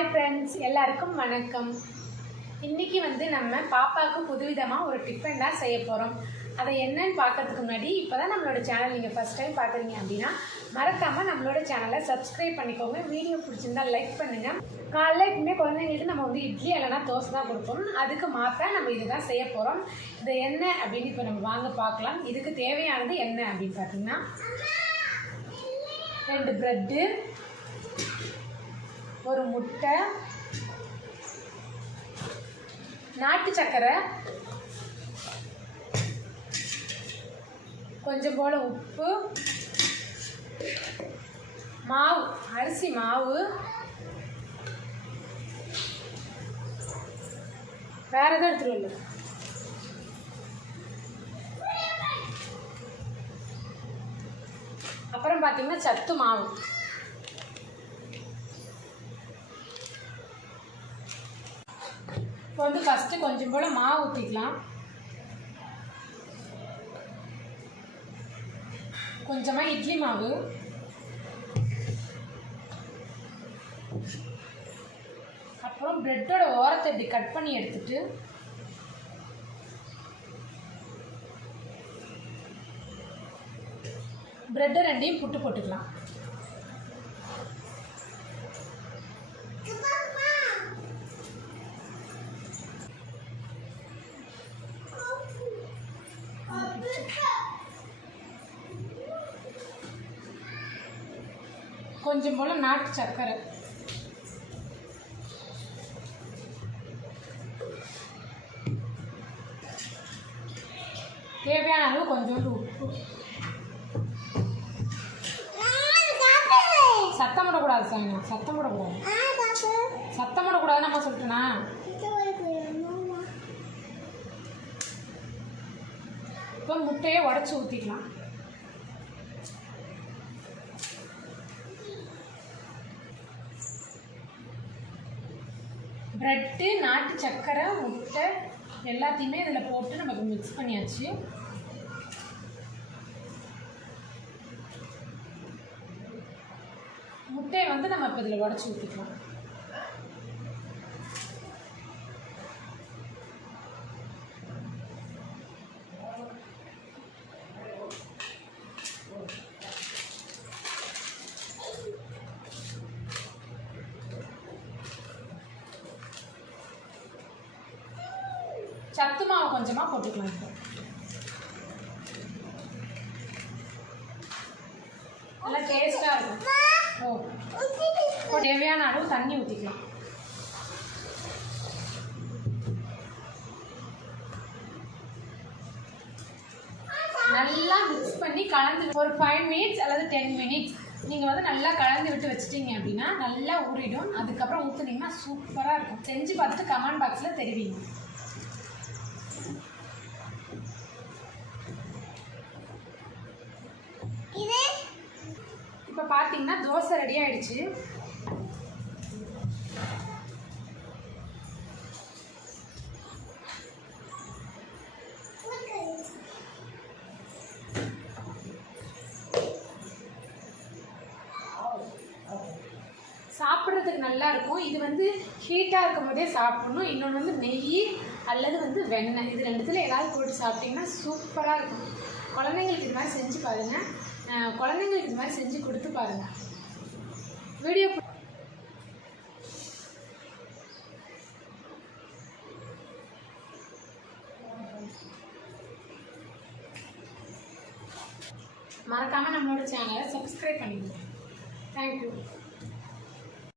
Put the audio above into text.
Hi friends, எல்லாருக்கும் வணக்கம். இன்றைக்கி நம்ம பாப்பாவுக்கு புதுவிதமாக ஒரு டிஃபன் தான் செய்ய போகிறோம். அதை என்னன்னு பார்க்கறதுக்கு முன்னாடி இப்போ தான் நம்மளோட சேனல் நீங்கள் ஃபஸ்ட் டைம் பார்க்குறீங்க அப்படின்னா மறக்காமல் நம்மளோட சேனலை சப்ஸ்கிரைப் பண்ணிக்கோங்க. வீடியோ பிடிச்சிருந்தால் லைக் பண்ணுங்கள். காலைல எப்பவுமே குழந்தைங்களுக்கு நம்ம இட்லி இல்லைனா தோசை தான் கொடுப்போம். அதுக்கு மாற்ற நம்ம இது தான் செய்ய போகிறோம். இது என்ன அப்படின்னு இப்போ நம்ம வாங்க பார்க்கலாம். இதுக்கு தேவையானது என்ன அப்படின்னு பார்த்தீங்கன்னா 2 ப்ரெட்டு, ஒரு முட்டை, நாட்டு சக்கரை, கொஞ்சம் போல் உப்பு, மாவு, அரிசி மாவு, வேறு எதுவும் எடுத்துகிட்டு வரல. அப்புறம் பார்த்தீங்கன்னா சத்து மாவு. இப்போ ஃபஸ்ட்டு கொஞ்சம் போல் மாவு ஊற்றிக்கலாம். கொஞ்சமாக இட்லி மாவு, அப்புறம் ப்ரெட்டோட ஓரத்தை இப்படி கட் பண்ணி எடுத்துட்டு ப்ரெட்டை 2ஐயும் புட்டு போட்டுக்கலாம். கொஞ்சம் போல் நாட்டு சர்க்கரை, தேவையான அளவு கொஞ்சோண்டு உப்பு. சத்தம் போடக்கூடாது சாமி, சத்தம் போடக்கூடாது, சத்தம் போடக்கூடாது நம்ம சொல்லிட்டேனா. இப்போ முட்டையை உடச்சி ஊற்றிக்கலாம். ப்ரெட்டு, நாட்டு சக்கரை, முட்டை எல்லாத்தையுமே இதில் போட்டு நமக்கு மிக்ஸ் பண்ணியாச்சு. முட்டையை நம்ம இப்போ இதில் உடச்சி ஊற்றிக்கலாம். சத்து மாவு கொஞ்சமாக போட்டுக்கலாம். இப்போ நல்லா டேஸ்ட்டாக இருக்கும். இப்போ தேவையான அளவு தண்ணி ஊற்றிக்கலாம். நல்லா மிக்ஸ் பண்ணி கலந்து ஒரு 5 மினிட்ஸ் அல்லது 10 மினிட்ஸ் நீங்கள் நல்லா கலந்து விட்டு வச்சிட்டிங்க அப்படின்னா நல்லா ஊறிடும். அதுக்கப்புறம் ஊற்றுனீங்கன்னா சூப்பராக இருக்கும். செஞ்சு பார்த்துட்டு கமெண்ட் பாக்ஸில் தெரிவிங்க. இப்போ பார்த்தீங்கன்னா தோசை ரெடி ஆகிடுச்சு. சாப்பிட்றதுக்கு நல்லா இருக்கும். இது ஹீட்டாக இருக்கும் போதே சாப்பிடணும். இன்னொன்று நெய் அல்லது வெண்ணெய், இது 2த்துல ஏதாவது போட்டு சாப்பிட்டிங்கன்னா சூப்பராக இருக்கும். குழந்தைங்களுக்கு இது மாதிரி செஞ்சு பாருங்கள். குழந்தைங்களுக்கு இது மாதிரி செஞ்சு கொடுத்து பாருங்கள். வீடியோ மறக்காமல் நம்மளோட சேனலை சப்ஸ்கிரைப் பண்ணிக்கோங்க. தேங்க்யூ.